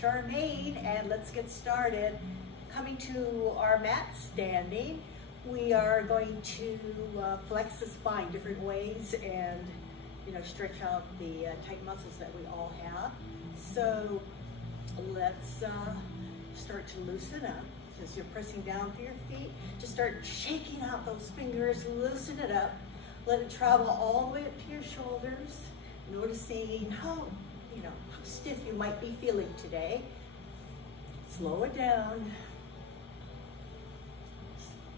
Charmaine, and let's get started. Coming to our mat standing, we are going to flex the spine different ways and stretch out the tight muscles that we all have. So let's start to loosen up. As you're pressing down through your feet, just start shaking out those fingers, loosen it up. Let it travel all the way up to your shoulders, noticing how stiff you might be feeling today. Slow it down.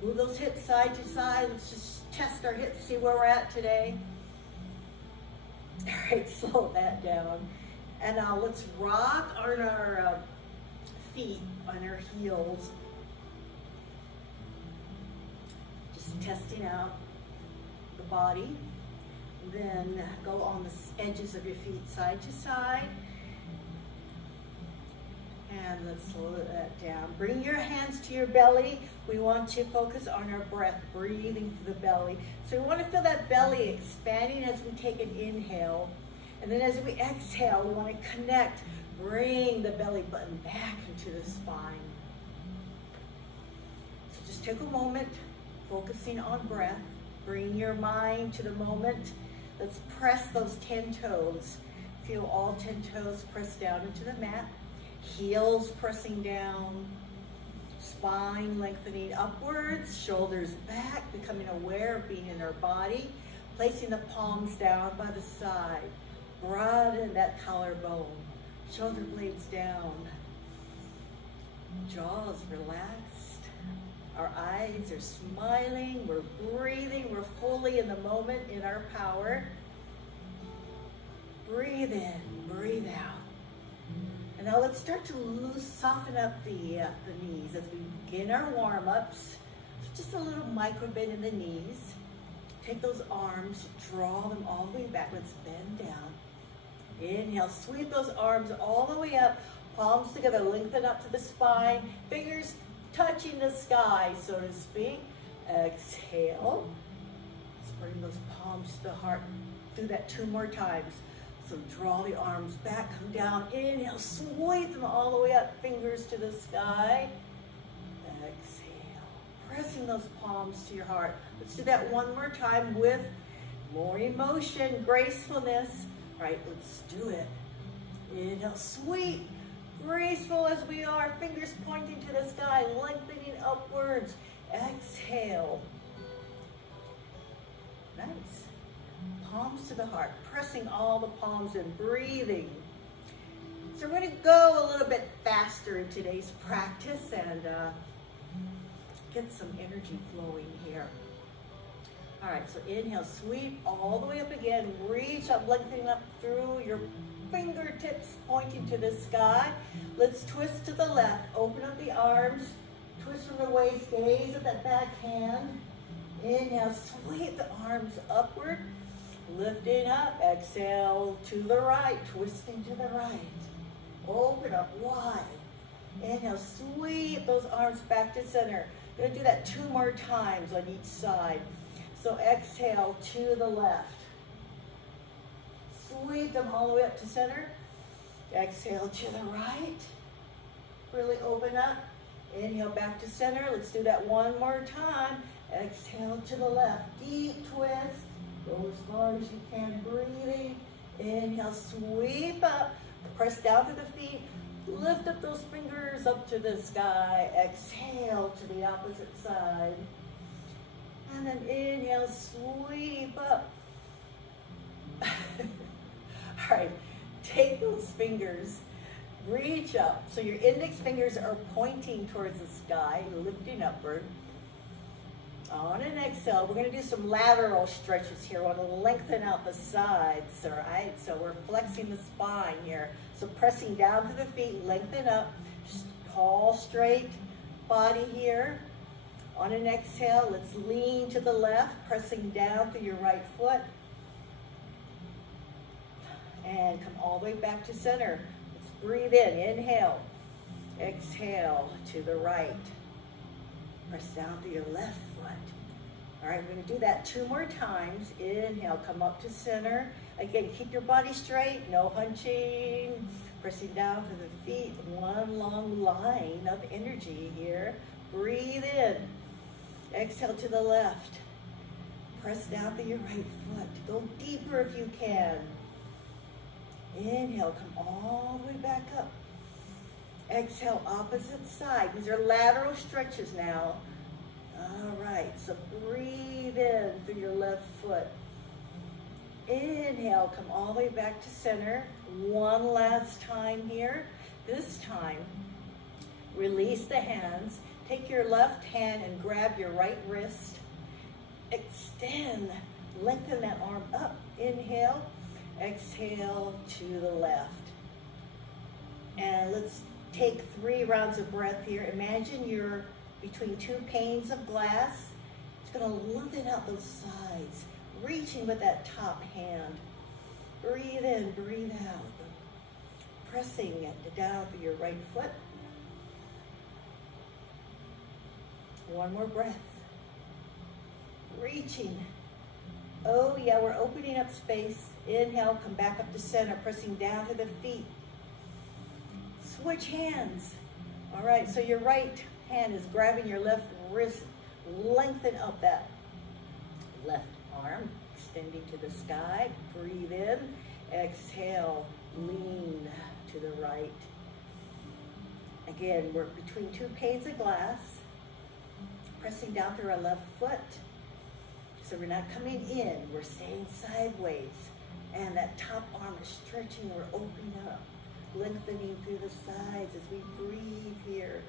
Move those hips side to side. Let's just test our hips, see where we're at today. All right, slow that down. And now let's rock on our feet, on our heels. Just testing out the body. Then go on the edges of your feet side to side. And let's slow that down. Bring your hands to your belly. We want to focus on our breath, breathing through the belly. So we want to feel that belly expanding as we take an inhale. And then as we exhale, we want to connect, bring the belly button back into the spine. So just take a moment, focusing on breath. Bring your mind to the moment. Let's press those 10 toes. Feel all 10 toes press down into the mat. Heels pressing down, spine lengthening upwards, shoulders back, becoming aware of being in our body, placing the palms down by the side, broaden that collarbone, shoulder blades down, jaws relaxed, our eyes are smiling, we're breathing, we're fully in the moment, in our power. Breathe in, breathe out. And now let's start to soften up the knees as we begin our warm-ups. Just a little micro bend in the knees. Take those arms, draw them all the way back. Let's bend down. Inhale, sweep those arms all the way up. Palms together, lengthen up to the spine. Fingers touching the sky, so to speak. Exhale. Let's bring those palms to the heart. Do that 2 more times. So draw the arms back, come down, inhale, sweep them all the way up, fingers to the sky. Exhale, pressing those palms to your heart. Let's do that 1 more time with more emotion, gracefulness. All right, let's do it. Inhale, sweep, graceful as we are, fingers pointing to the sky, lengthening upwards. Exhale. Nice. Palms to the heart, pressing all the palms in, breathing. So we're going to go a little bit faster in today's practice and get some energy flowing here. All right, so inhale, sweep all the way up again, reach up, lengthening up through your fingertips, pointing to the sky. Let's twist to the left, open up the arms, twist from the waist, gaze at that back hand. Inhale, sweep the arms upward. Lifting up, exhale to the right, twisting to the right. Open up wide. Inhale, sweep those arms back to center. We're going to do that 2 more times on each side. So exhale to the left. Sweep them all the way up to center. Exhale to the right. Really open up. Inhale back to center. Let's do that 1 more time. Exhale to the left. Deep twist. Go as far as you can, breathing. Inhale, sweep up, press down to the feet, lift up those fingers up to the sky. Exhale to the opposite side. And then inhale, sweep up. All right, take those fingers, reach up. So your index fingers are pointing towards the sky, lifting upward. On an exhale, we're going to do some lateral stretches here. We want to lengthen out the sides, all right? So we're flexing the spine here. So pressing down to the feet, lengthen up, tall, straight body here. On an exhale, let's lean to the left, pressing down through your right foot. And come all the way back to center. Let's breathe in, inhale. Exhale to the right. Press down through your left foot. All right, we're going to do that 2 more times. Inhale, come up to center. Again, keep your body straight, no hunching. Pressing down to the feet, one long line of energy here. Breathe in. Exhale to the left. Press down to your right foot. Go deeper if you can. Inhale, come all the way back up. Exhale, opposite side. These are lateral stretches now. All right, so breathe in through your left foot. Inhale, come all the way back to center. One last time here. This time, release the hands. Take your left hand and grab your right wrist. Extend, lengthen that arm up. Inhale, exhale to the left. And let's take 3 rounds of breath here. Imagine you're between 2 panes of glass. It's gonna lengthen out those sides, reaching with that top hand. Breathe in, breathe out. Pressing it down to your right foot. One more breath. Reaching. Oh yeah, we're opening up space. Inhale, come back up to center, pressing down to the feet. Switch hands. All right, so your right hand is grabbing your left wrist. Lengthen up that left arm, extending to the sky. Breathe in. Exhale, lean to the right. Again, we're between 2 panes of glass. Pressing down through our left foot. So we're not coming in, we're staying sideways. And that top arm is stretching, we're opening up, lengthening through the sides as we breathe here.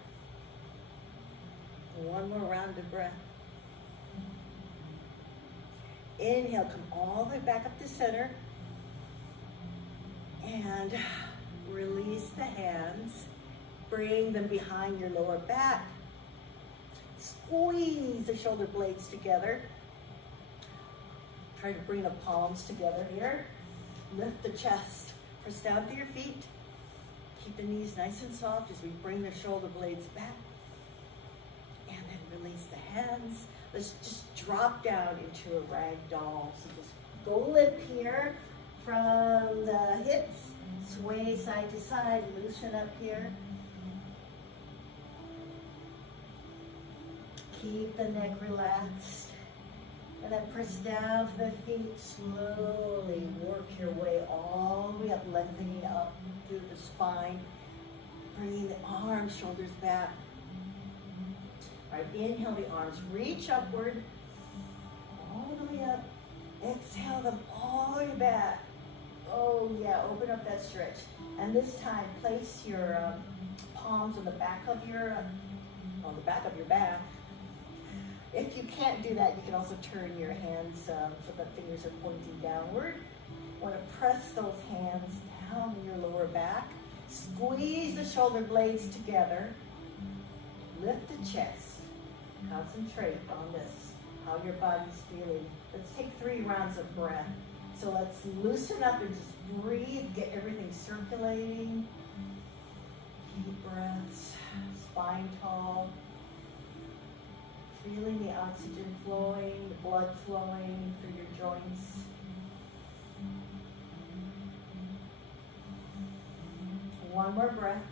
One more round of breath. Inhale, come all the way back up to center. And release the hands. Bring them behind your lower back. Squeeze the shoulder blades together. Try to bring the palms together here. Lift the chest. Press down to your feet. Keep the knees nice and soft as we bring the shoulder blades back. And then release the hands. Let's just drop down into a rag doll. So just go limp here from the hips. Sway side to side. Loosen up here. Keep the neck relaxed. And then press down to the feet. Slowly work your way all the way up, lengthening up through the spine. Bringing the arms, shoulders back. All right, inhale the arms, reach upward, all the way up. Exhale them all the way back. Oh yeah, open up that stretch. And this time, place your palms on the back of your back. If you can't do that, you can also turn your hands so the fingers are pointing downward. Want to press those hands down your lower back. Squeeze the shoulder blades together. Lift the chest. Concentrate on this, how your body's feeling. Let's take 3 rounds of breath. So let's loosen up and just breathe, get everything circulating. Deep breaths, spine tall. Feeling the oxygen flowing, the blood flowing through your joints. One more breath.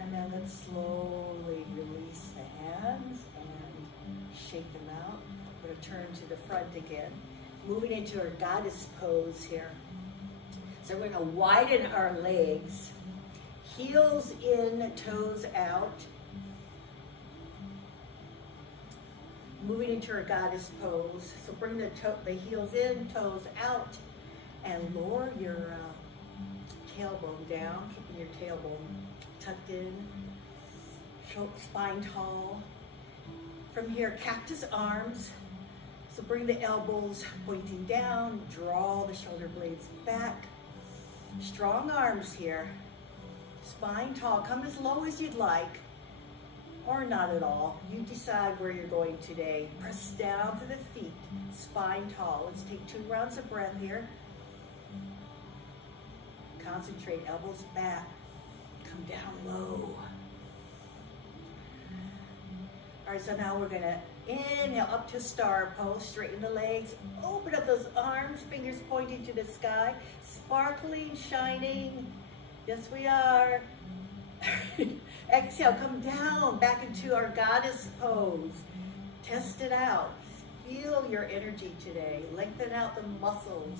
And then let's slowly release the hands and shake them out. We're going to turn to the front again. Moving into our goddess pose here. So we're going to widen our legs. Heels in, toes out. Moving into our goddess pose. So bring the heels in, toes out, and lower your tailbone down, keeping your tailbone tucked in, spine tall. From here, cactus arms. So bring the elbows pointing down, draw the shoulder blades back. Strong arms here. Spine tall, come as low as you'd like, or not at all. You decide where you're going today. Press down to the feet, spine tall. Let's take 2 rounds of breath here. Concentrate, elbows back, come down low. All right, so now we're gonna Inhale, up to star pose, straighten the legs, open up those arms, fingers pointing to the sky, sparkling, shining. Yes, we are. Exhale, come down, back into our goddess pose. Test it out. Feel your energy today. Lengthen out the muscles.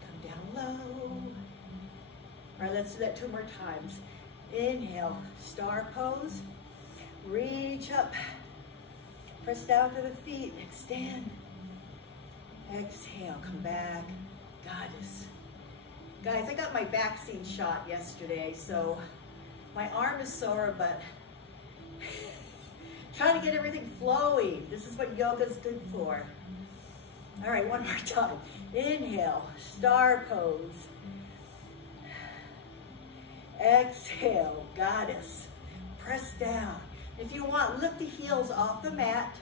Come down low. All right, let's do that 2 more times. Inhale, star pose. Reach up. Press down to the feet, extend. Exhale, come back, goddess. Guys, I got my vaccine shot yesterday, so my arm is sore, but trying to get everything flowing. This is what yoga's good for. All right, 1 more time. Inhale, star pose. Exhale, goddess. Press down. If you want, lift the heels off the mat.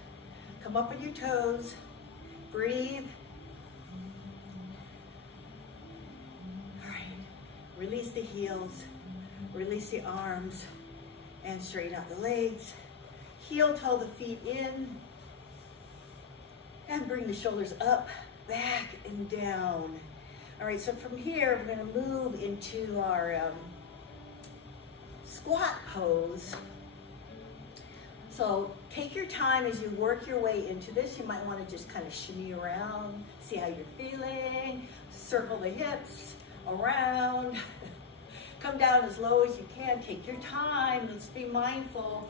Come up on your toes. Breathe. All right. Release the heels. Release the arms. And straighten out the legs. Heel toe the feet in. And bring the shoulders up, back, and down. All right, so from here, we're going to move into our squat pose. So take your time as you work your way into this. You might want to just kind of shimmy around, see how you're feeling, circle the hips around, come down as low as you can. Take your time, let's be mindful.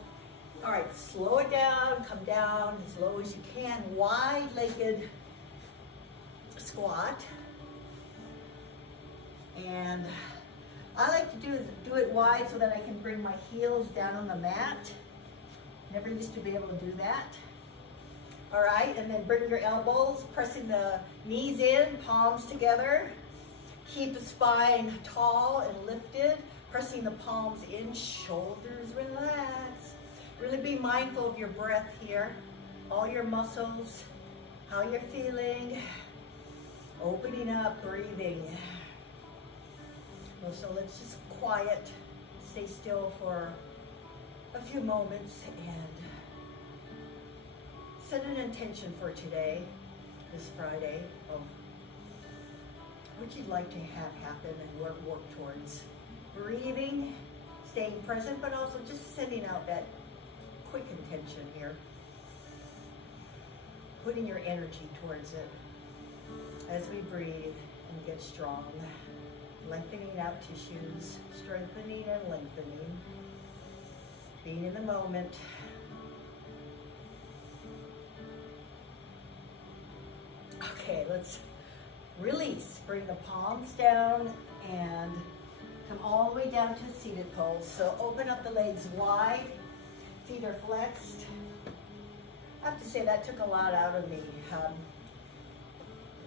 All right, slow it down, come down as low as you can. Wide-legged squat. And I like to do it wide so that I can bring my heels down on the mat. Never used to be able to do that. All right, and then bring your elbows, pressing the knees in, palms together. Keep the spine tall and lifted, pressing the palms in, shoulders relax. Really be mindful of your breath here, all your muscles, how you're feeling, opening up, breathing. So let's just quiet, stay still for a few moments and set an intention for today, this Friday, of what you'd like to have happen and work towards. Breathing, staying present, but also just sending out that quick intention here. Putting your energy towards it as we breathe and get strong. Lengthening out tissues, strengthening and lengthening. Being in the moment. Okay, let's release. Bring the palms down and come all the way down to seated pose. So open up the legs wide, feet are flexed. I have to say that took a lot out of me.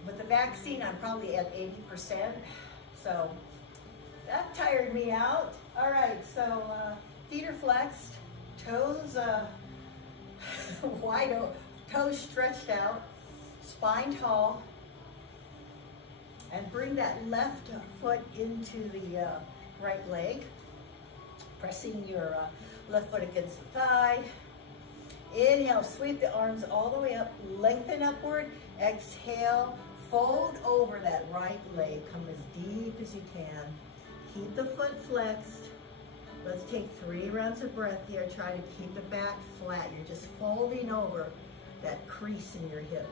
With the vaccine, I'm probably at 80%, so that tired me out. All right, so feet are flexed, toes wide open, toes stretched out, spine tall, and bring that left foot into the right leg, pressing your left foot against the thigh. Inhale, sweep the arms all the way up, lengthen upward. Exhale, fold over that right leg, come as deep as you can. Keep the foot flexed. Let's take 3 rounds of breath here. Try to keep the back flat. You're just folding over that crease in your hip.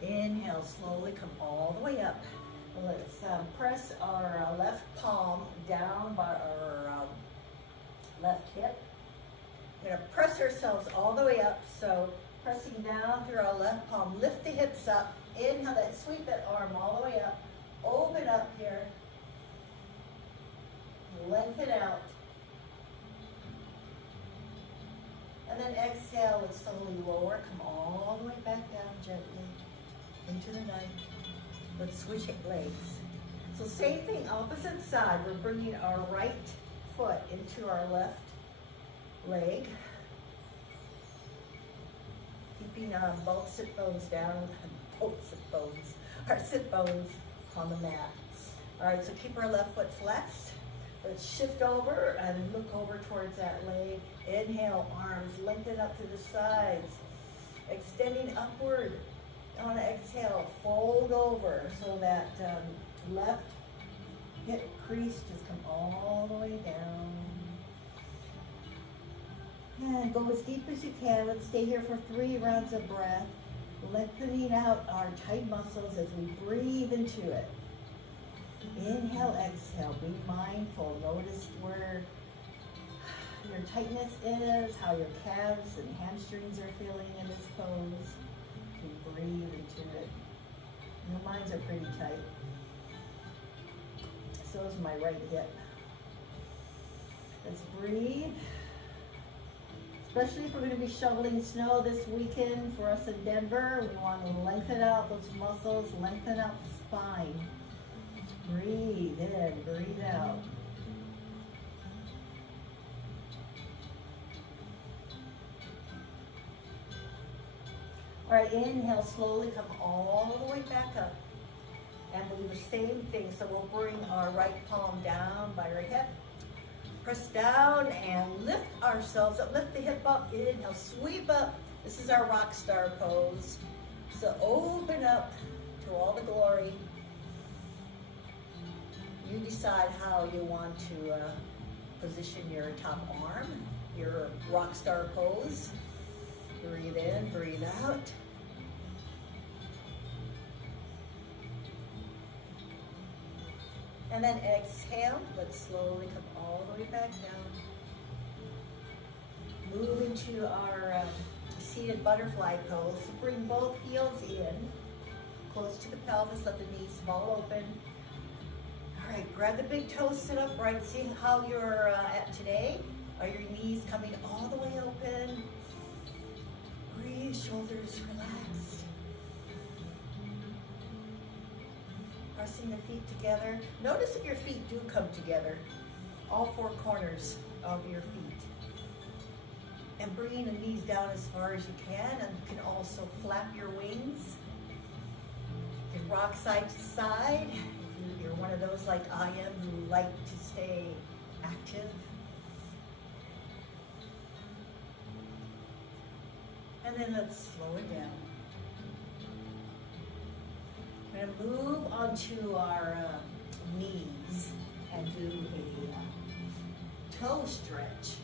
Inhale, slowly come all the way up. Let's press our left palm down by our left hip. We're going to press ourselves all the way up. So pressing down through our left palm, lift the hips up. Inhale, sweep that arm all the way up. Open up here. Lengthen out. And then exhale, let's slowly lower. Come all the way back down gently into the night. Let's switch legs. So same thing, opposite side. We're bringing our right foot into our left leg. keeping both sit bones down, both sit bones, our sit bones on the mat. All right, so keep our left foot flexed. Let's shift over and look over towards that leg. Inhale, arms lengthen up to the sides, extending upward. On an exhale, fold over so that left hip crease just come all the way down. And go as deep as you can. Let's stay here for 3 rounds of breath, lengthening out our tight muscles as we breathe into it. Inhale, exhale, be mindful. Notice where your tightness is, how your calves and hamstrings are feeling in this pose. You breathe into it. Your minds are pretty tight. So is my right hip. Let's breathe. Especially if we're going to be shoveling snow this weekend for us in Denver, we want to lengthen out those muscles, lengthen out the spine. Breathe in, breathe out. All right, inhale, slowly come all the way back up. And we'll do the same thing. So we'll bring our right palm down by our hip. Press down and lift ourselves up, lift the hip up, inhale, sweep up. This is our rock star pose. So open up to all the glory. You decide how you want to position your top arm, your rock star pose. Breathe in, breathe out. And then exhale, let's slowly come all the way back down. Move into our seated butterfly pose. Bring both heels in, close to the pelvis, let the knees fall open. All right, grab the big toes, sit upright. See how you're at today. Are your knees coming all the way open? Breathe, shoulders relaxed. Pressing the feet together. Notice if your feet do come together, all 4 corners of your feet. And bringing the knees down as far as you can, and you can also flap your wings. You can rock side to side. If you're one of those like I am who like to stay active. And then let's slow it down. We're going to move onto our knees and do a toe stretch.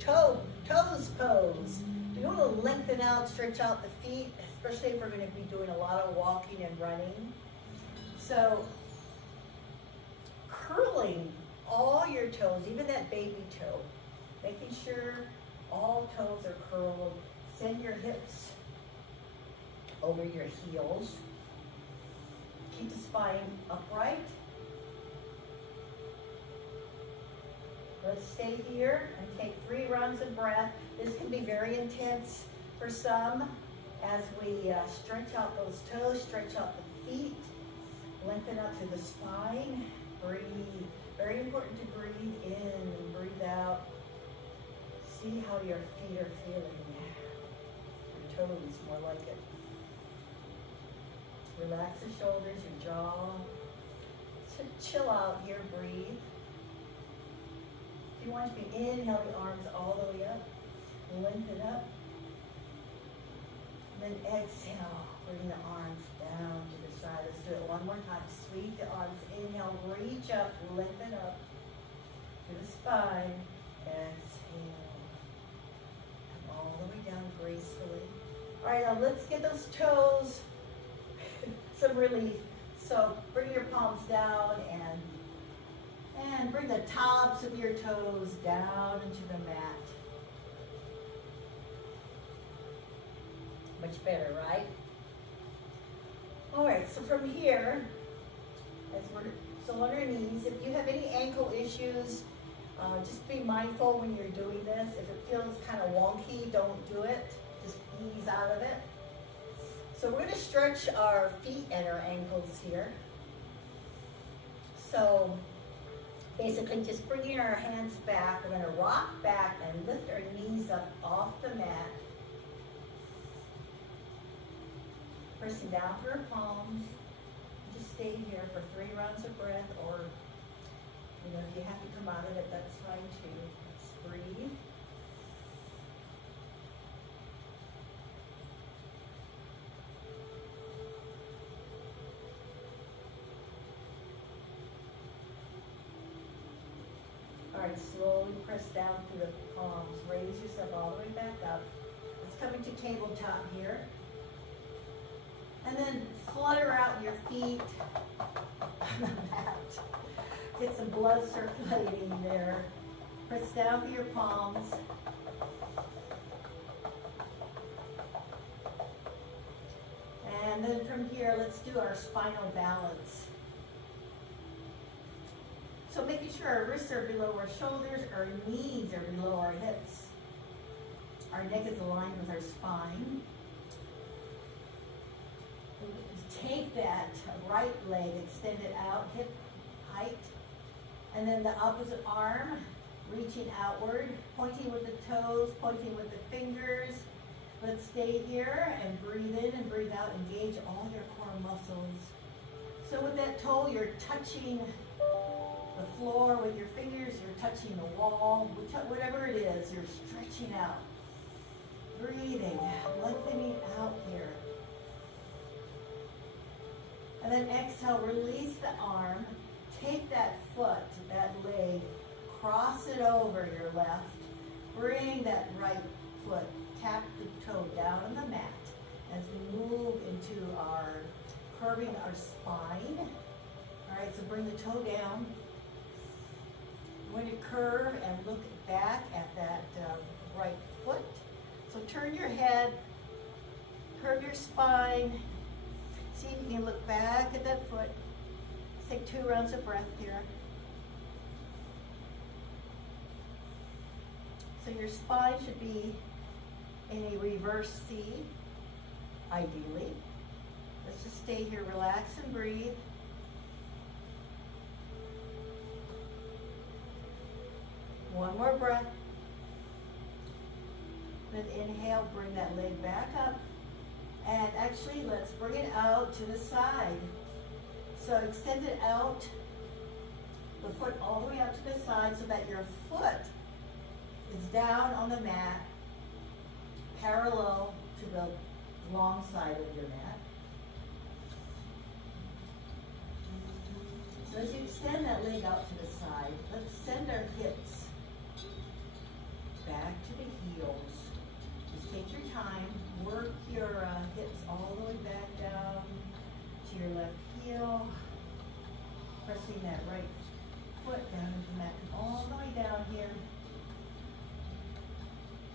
Toes pose. We want to lengthen out, stretch out the feet, especially if we're going to be doing a lot of walking and running. So curling all your toes, even that baby toe, making sure all toes are curled. Send your hips over your heels. Keep the spine upright. Let's stay here and take 3 rounds of breath. This can be very intense for some as we stretch out those toes, stretch out the feet, lengthen up to the spine. Breathe. Very important to breathe in and breathe out. See how your feet are feeling. Your toes, more like it. Relax the shoulders, your jaw. So chill out here, breathe. If you want to inhale the arms all the way up, lengthen up. And then exhale, bring the arms down to the side. Let's do it one more time. Sweep the arms, inhale, reach up, lengthen up to the spine. Exhale. Come all the way down gracefully. All right, now let's get those toes some relief. So bring your palms down and bring the tops of your toes down into the mat. Much better, right? All right, so from here, so on your knees, if you have any ankle issues, just be mindful when you're doing this. If it feels kind of wonky, don't do it. Just ease out of it. So we're going to stretch our feet and our ankles here. So basically just bringing our hands back, we're going to rock back and lift our knees up off the mat. Pressing down through her palms. Just stay here for 3 rounds of breath, or you know, if you have to come out of it, that's fine too. Just breathe. All right, slowly press down through the palms. Raise yourself all the way back up. Let's come into tabletop here. And then flutter out your feet on the mat. Get some blood circulating there. Press down through your palms. And then from here, let's do our spinal balance. So making sure our wrists are below our shoulders, our knees are below our hips. Our neck is aligned with our spine. Take that right leg, extend it out, hip height. And then the opposite arm, reaching outward, pointing with the toes, pointing with the fingers. Let's stay here and breathe in and breathe out. Engage all your core muscles. So with that toe, you're touching the floor with your fingers, you're touching the wall, whatever it is, you're stretching out. Breathing, lengthening out here. And then exhale, release the arm. Take that foot, that leg, cross it over your left. Bring that right foot, tap the toe down on the mat as we move into our curving our spine. All right, so bring the toe down. We're going to curve and look back at that right foot. So turn your head, curve your spine. See if you can look back at that foot. Take 2 rounds of breath here. So your spine should be in a reverse C, ideally. Let's just stay here, relax and breathe. One more breath. Then inhale, bring that leg back up. And actually, let's bring it out to the side. So extend it out, the foot all the way out to the side so that your foot is down on the mat, parallel to the long side of your mat. So as you extend that leg out to the side, let's send our hips back to the heels. Just take your time, work your hips all the way back down to your left heel, pressing that right foot down into the mat, all the way down here.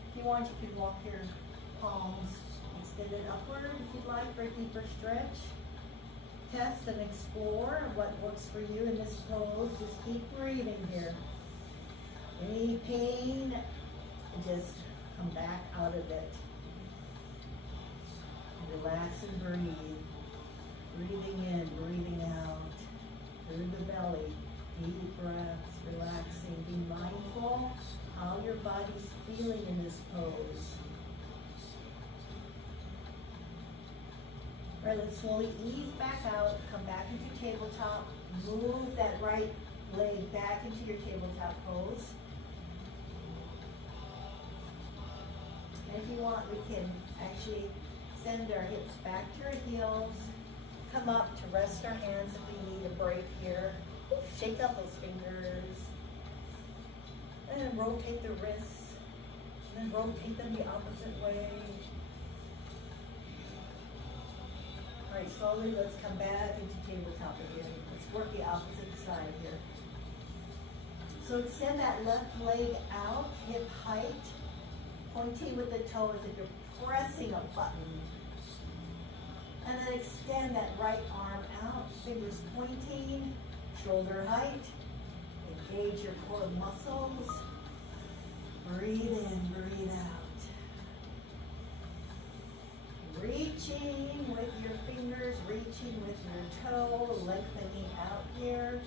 If you want, you can walk your palms extended upward if you'd like for a deeper stretch. Test and explore what works for you in this pose. Just keep breathing here. Any pain, just come back out of it. Relax and breathe. Breathing in, breathing out. Through the belly. Deep breaths, relaxing. Be mindful how your body's feeling in this pose. All right, let's slowly ease back out. Come back into tabletop. Move that right leg back into your tabletop pose. And if you want, we can actually send our hips back to our heels. Come up to rest our hands if we need a break here. Shake out those fingers. And then rotate the wrists. And then rotate them the opposite way. All right, slowly let's come back into tabletop again. Let's work the opposite side here. So extend that left leg out, hip height. Pointing with the toe as if you're pressing a button. And then extend that right arm out, fingers pointing, shoulder height. Engage your core muscles. Breathe in, breathe out. Reaching with your fingers, reaching with your toe, lengthening out here.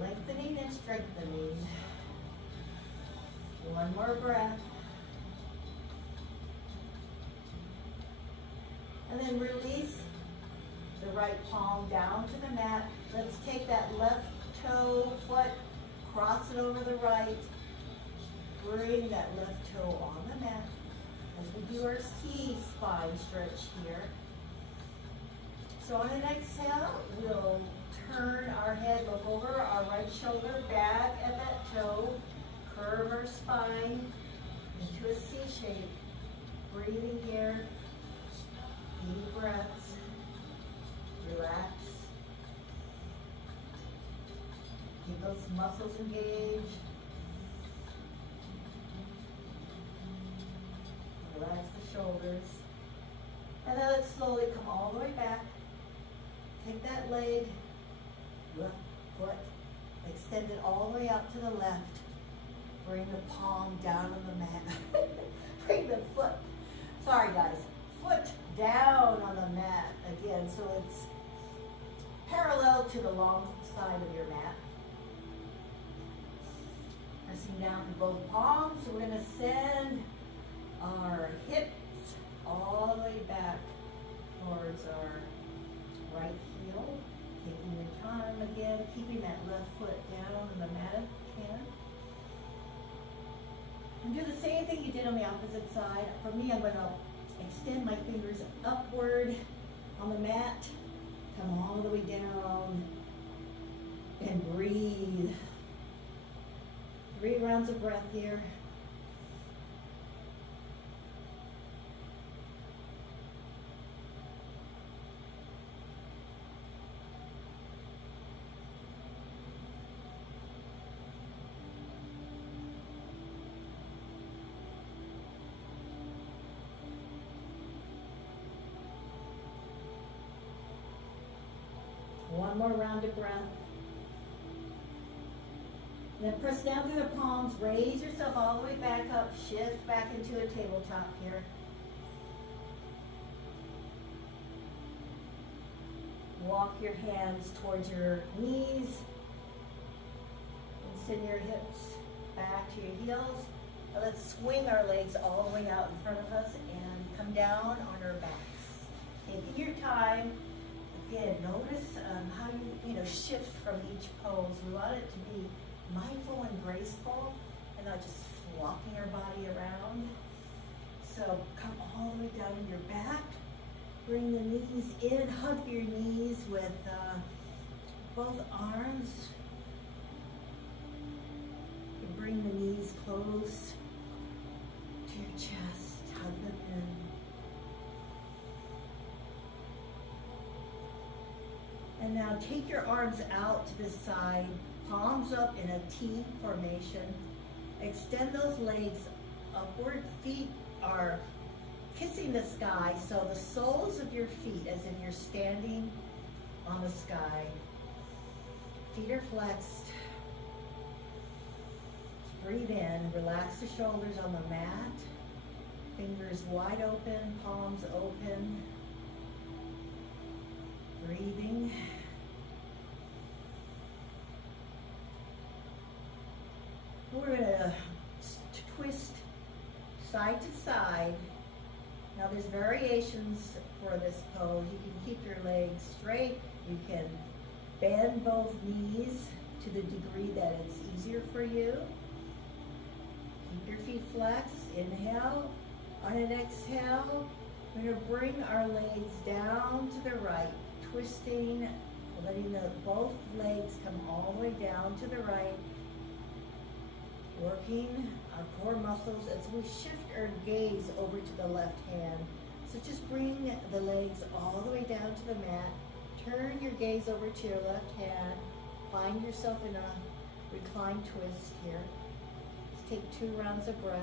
Lengthening and strengthening. One more breath. And then release the right palm down to the mat. Let's take that left toe, foot, cross it over the right. Bring that left toe on the mat as we do our C-spine stretch here. So on an exhale, we'll turn our head, look over our right shoulder, back at that toe, curve our spine into a C shape. Breathing here, deep breaths, relax. Keep those muscles engaged. Relax the shoulders. And then let's slowly come all the way back. Take that leg, left foot, extend it all the way out to the left. Bring the palm down on the mat. Bring the foot, sorry guys, foot down on the mat again, so it's parallel to the long side of your mat. Pressing down to both palms, so we're going to send our hips all the way back towards our right heel. Taking your time again, keeping that left foot down on the mat if you can. And do the same thing you did on the opposite side. For me, I'm going to extend my fingers upward on the mat, come all the way down, and breathe. 3 rounds of breath here. One more round of breath. Then press down through the palms, raise yourself all the way back up, shift back into a tabletop here. Walk your hands towards your knees and send your hips back to your heels. Now let's swing our legs all the way out in front of us and come down on our backs. Taking your time. Again, notice how you shift from each pose. We want it to be mindful and graceful and not just flopping our body around. So come all the way down in your back. Bring the knees in, hug your knees with both arms. And bring the knees close to your chest, hug them in. And now take your arms out to the side, palms up in a T formation. Extend those legs upward. Feet are kissing the sky, so the soles of your feet as if you're standing on the sky. Feet are flexed. Breathe in, relax the shoulders on the mat. Fingers wide open, palms open. Breathing. We're going to twist side to side. Now there's variations for this pose. You can keep your legs straight. You can bend both knees to the degree that it's easier for you. Keep your feet flexed. Inhale. On an exhale, we're going to bring our legs down to the right, twisting, letting both legs come all the way down to the right. Working our core muscles as we shift our gaze over to the left hand. So just bring the legs all the way down to the mat. Turn your gaze over to your left hand. Find yourself in a reclined twist here. Let's take 2 rounds of breath.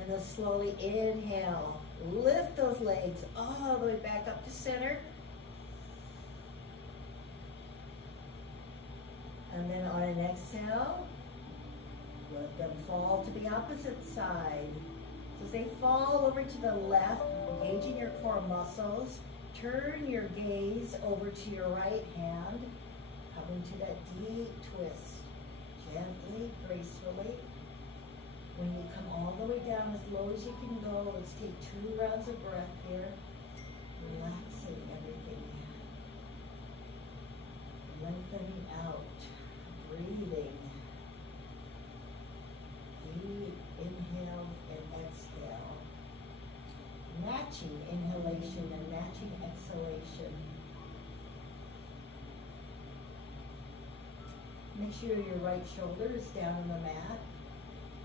And then slowly inhale. Lift those legs all the way back up to center. And then on an exhale, let them fall to the opposite side. So as they fall over to the left, engaging your core muscles, turn your gaze over to your right hand. into that deep twist. Gently, gracefully. When you come all the way down as low as you can go, let's take 2 rounds of breath here. Relaxing everything. Lengthening out. Breathing. Deep inhale and exhale. Matching inhalation and matching exhalation. Make sure your right shoulder is down on the mat.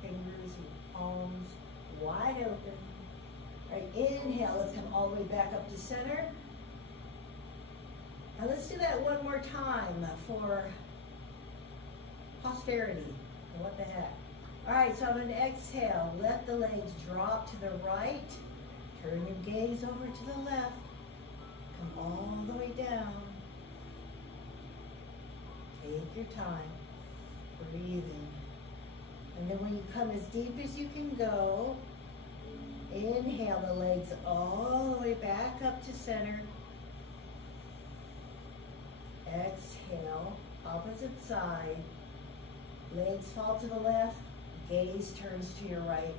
Fingers and palms wide open. All right, inhale, let's come all the way back up to center. Now let's do that one more time for posterity. What the heck? All right, so I'm going to exhale. Let the legs drop to the right. Turn your gaze over to the left. Come all the way down. Take your time. Breathing. And then when you come as deep as you can go, inhale the legs all the way back up to center. Exhale, opposite side. Legs fall to the left, gaze turns to your right.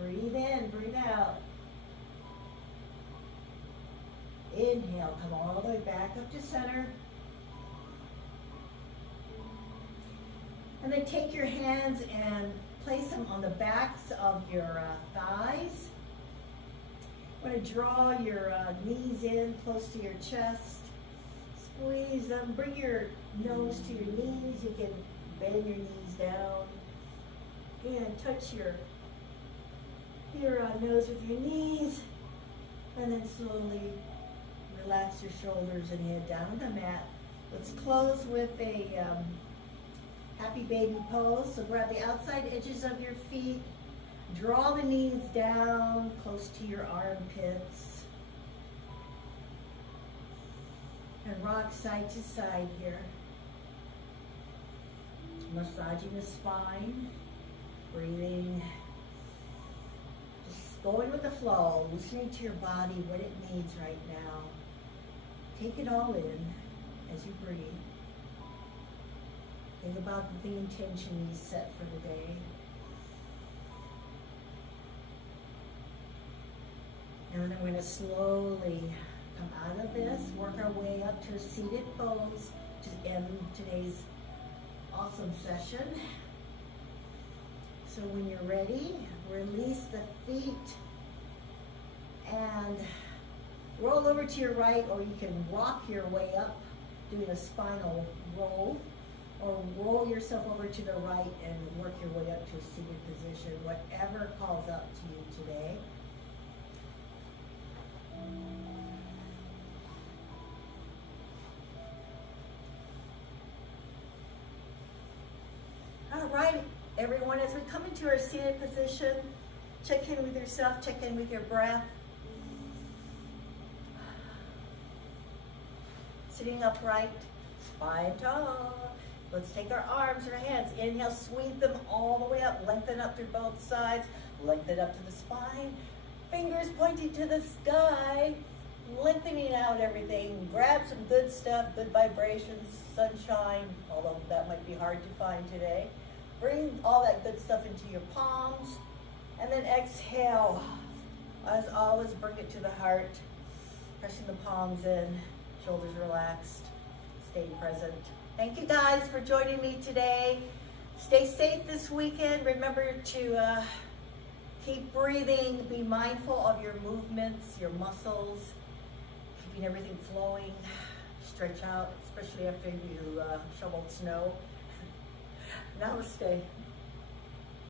Breathe in, breathe out. Inhale, come all the way back up to center. And then take your hands and place them on the backs of your thighs. You want to draw your knees in close to your chest. Squeeze them. Bring your nose to your knees. You can bend your knees down. And touch your nose with your knees. And then slowly relax your shoulders and head down on the mat. Let's close with a happy baby pose. So grab the outside edges of your feet. Draw the knees down close to your armpits. And rock side to side here. Massaging the spine. Breathing. Just going with the flow. Listening to your body, what it needs right now. Take it all in as you breathe. Think about the intention you set for the day. And then we're going to slowly come out of this, work our way up to a seated pose to end today's awesome session. So when you're ready, release the feet and roll over to your right, or you can rock your way up doing a spinal roll, or roll yourself over to the right and work your way up to a seated position, whatever calls up to you today. All right, everyone, as we come into our seated position, check in with yourself, check in with your breath. Sitting upright, spine tall. Let's take our arms or hands. Inhale, sweep them all the way up. Lengthen up through both sides. Lengthen up to the spine. Fingers pointing to the sky. Lengthening out everything. Grab some good stuff, good vibrations, sunshine, although that might be hard to find today. Bring all that good stuff into your palms. And then exhale. As always, bring it to the heart. Pressing the palms in. Shoulders relaxed. Stay present. Thank you guys for joining me today. Stay safe this weekend. Remember to keep breathing. Be mindful of your movements, your muscles, keeping everything flowing. Stretch out, especially after you shoveled snow. Namaste.